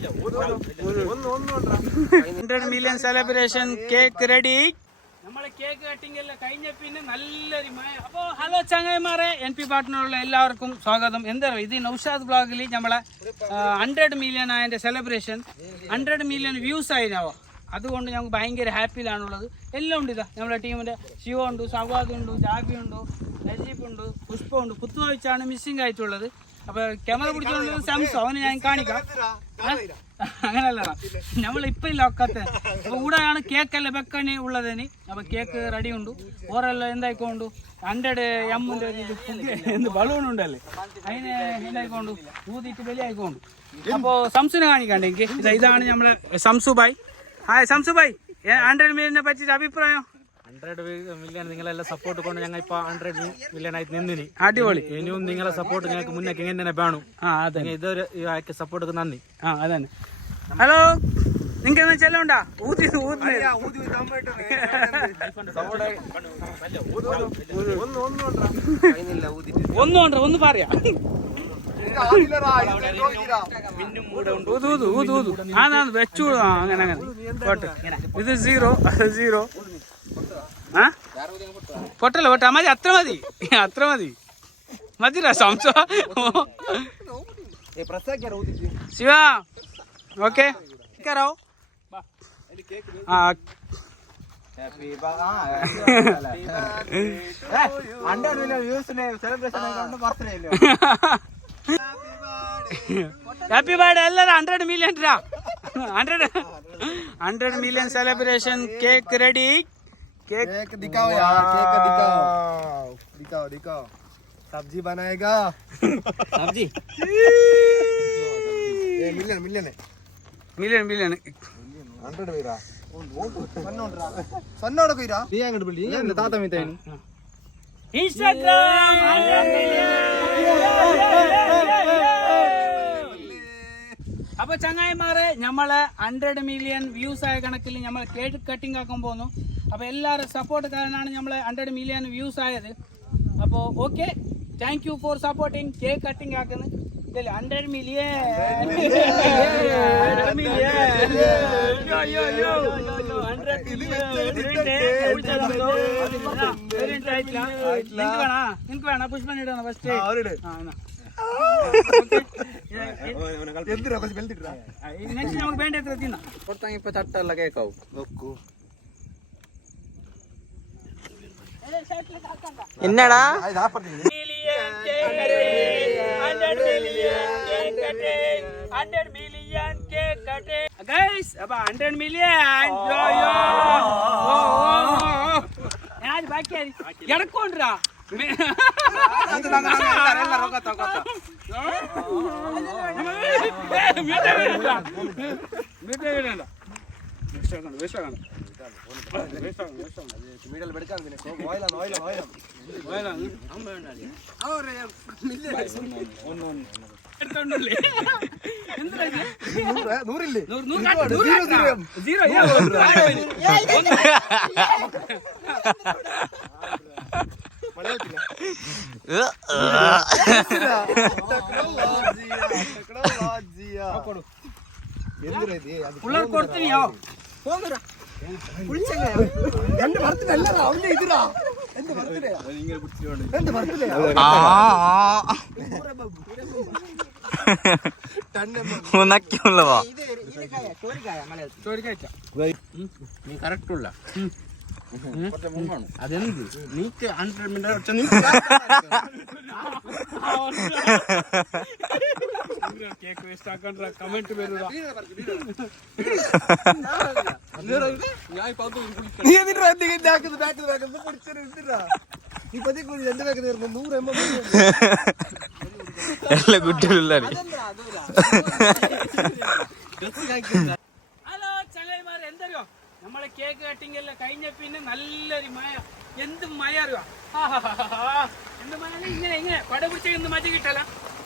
100 million celebration cake ready. നമ്മളെ cake cutting എല്ലാം കഴിഞ്ഞ പിന്നെ നല്ലൊരു മഴ. അപ്പോൾ ഹലോ ചങ്ങായിമാരെ, NP പാർട്ട്ണറുള്ള എല്ലാവർക്കും സ്വാഗതം. എന്താ പറയുക, ഇത് നൗഷാദ് ബ്ലോഗിൽ നമ്മളെ 100 million ആയതിൻ്റെ സെലിബ്രേഷൻ 100 million വ്യൂസ് ആയിനാവോ. അതുകൊണ്ട് ഞങ്ങൾക്ക് ഭയങ്കര ഹാപ്പിയിലാണുള്ളത്. എല്ലാം ഉണ്ട്. ഇതാ നമ്മളെ ടീമിൻ്റെ ശിവ ഉണ്ട്, സവാദ് ഉണ്ട്, ജാബി ഉണ്ട്, നജീബ് ഉണ്ട്, പുഷ്പ ഉണ്ട്. പുത്തുവച്ചാണ് മിസ്സിംഗ് ആയിട്ടുള്ളത്. അപ്പോൾ ക്യാമറ പിടിച്ചുകൊണ്ടുള്ളത് സംസോ, അവന് ഞാൻ കാണിക്കാം. അങ്ങനല്ല, നമ്മളിപ്പോൾ ഇല്ല ഒക്കത്തെ. അപ്പോൾ ഇവിടെയാണ് കേക്കെല്ലാം വെക്കണി ഉള്ളതിന്. അപ്പോൾ കേക്ക് റെഡി ഉണ്ട്. ഓരെല്ലാം എന്തായിക്കൊണ്ടു 100 എമ്മിൻ്റെ എന്ത് ബലൂൺ ഉണ്ടല്ലേ, അതിന് എന്തായിക്കൊണ്ടു ഊതിയിട്ട് ബലിയായിക്കൊണ്ടു. അപ്പോൾ സംസുനെ കാണിക്കാണ്ട് എനിക്ക്. ഇതാണ് നമ്മളെ സംസു ഭായ്. ഹായ് സംസു ഭായ്, 100 million പറ്റിയിട്ട് അഭിപ്രായം? 100 million നിങ്ങളെല്ലാം സപ്പോർട്ട് കൊണ്ട് ഞങ്ങൾ ഇപ്പൊ 100 million ആയിട്ട് നിന്നിനി. അടിപൊളി. ഇനിയും നിങ്ങളെ സപ്പോർട്ട് ഞങ്ങൾക്ക് മുന്നേക്ക് ഇങ്ങനെ തന്നെ വേണം. അതെ, ഇതൊരു സപ്പോർട്ട് നന്ദി. അതന്നെ. ഹലോ, നിങ്ങൾക്ക് എന്താ ചെല്ലുണ്ടാ? ഒന്ന് പറയാ. വെച്ചു അങ്ങനെ അങ്ങനെ പോട്ടെ. ഇത് 0 പൊട്ടല്ല പൊട്ട മതി. അത്ര മതി മതിരാ സംസ. ശിവ ഓക്കെ കരാവോ. ഹാപ്പി ബർത്ത്ഡേ എല്ലാരും. 100 million 100 million celebration cake ready. Cake दिखाओ यार, केक दिखाओ. सब्जी बनाएगा. सब्जी मिलियन 100 പേരാ. സന്നോട് പോയിരാ നീ അങ്ങോട്ട് വിളി. ഞാൻ താത്ത മിത്തേനി ഇൻസ്റ്റാഗ്രാം 100 million. അപ്പൊ ചങ്ങായിമാരെ, നമ്മളെ 100 million വ്യൂസ് ആയ കണക്കിൽ നമ്മൾ കേക്ക് കട്ടിംഗ് ആക്കാൻ പോകുന്നു. അപ്പോൾ എല്ലാവരും സപ്പോർട്ട് കാരണമാണ് നമ്മളെ 100 million വ്യൂസ് ആയത്. അപ്പോൾ okay, thank you for supporting. Cake cutting ആക്കുന്നത് 100 million. നിനക്ക് വേണ പുഷ്പൻ ഇടണം ഫസ്റ്റ്. നെക്സ്റ്റ് നമുക്ക് വേണ്ട എത്ര തിന്നാ കൊടുത്താൽ ഇപ്പൊ ചട്ടല്ല കേക്കാവും. നോക്കൂ എന്നടാ 100 million cake cutting guys. അപ്പൊ 100 million ഞാൻ ബാക്കി എടക്കൊണ്ടാ കൊടുത്തിയോ എന്റെ ബർത്ത്ഡേ അല്ലടാ, അവന്റെ ഇതിടാ. എന്റെ ബർത്ത്ഡേ നീ കറക്റ്റ് ഉള്ള അതെന്ത് നീക്ക് 100 million കേക്ക് വേസ്റ്റ് ആക്കണ്ട. കമന്റ് വരുക. ഹലോ ചങ്ങായിമാർ, എന്തറിയോ, നമ്മളെ കേക്ക് കട്ടിംഗ് എല്ലാം കഴിഞ്ഞ പിന്നെ നല്ലൊരു മഴ. എന്ത് മഴ അറിയോ, എന്ത് മഴ. ഇങ്ങനെ പട പിടിച്ച എന്ത് മജ കിട്ടല.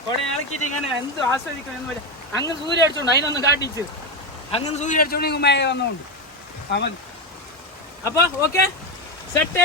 കുറെ ഇളക്കിയിട്ട് ഇങ്ങനെ എന്ത് ആസ്വദിക്കണം എന്ന് പറയാം. അങ്ങനെ സൂര്യ അടിച്ചോണ്ട് അതിനൊന്നും കാട്ടിച്ച് അങ്ങനെ സൂര്യ അടിച്ചോണ്ട് മഴ വന്നോണ്ട് അവൻ. അപ്പൊ ഓക്കെ, സെറ്റ്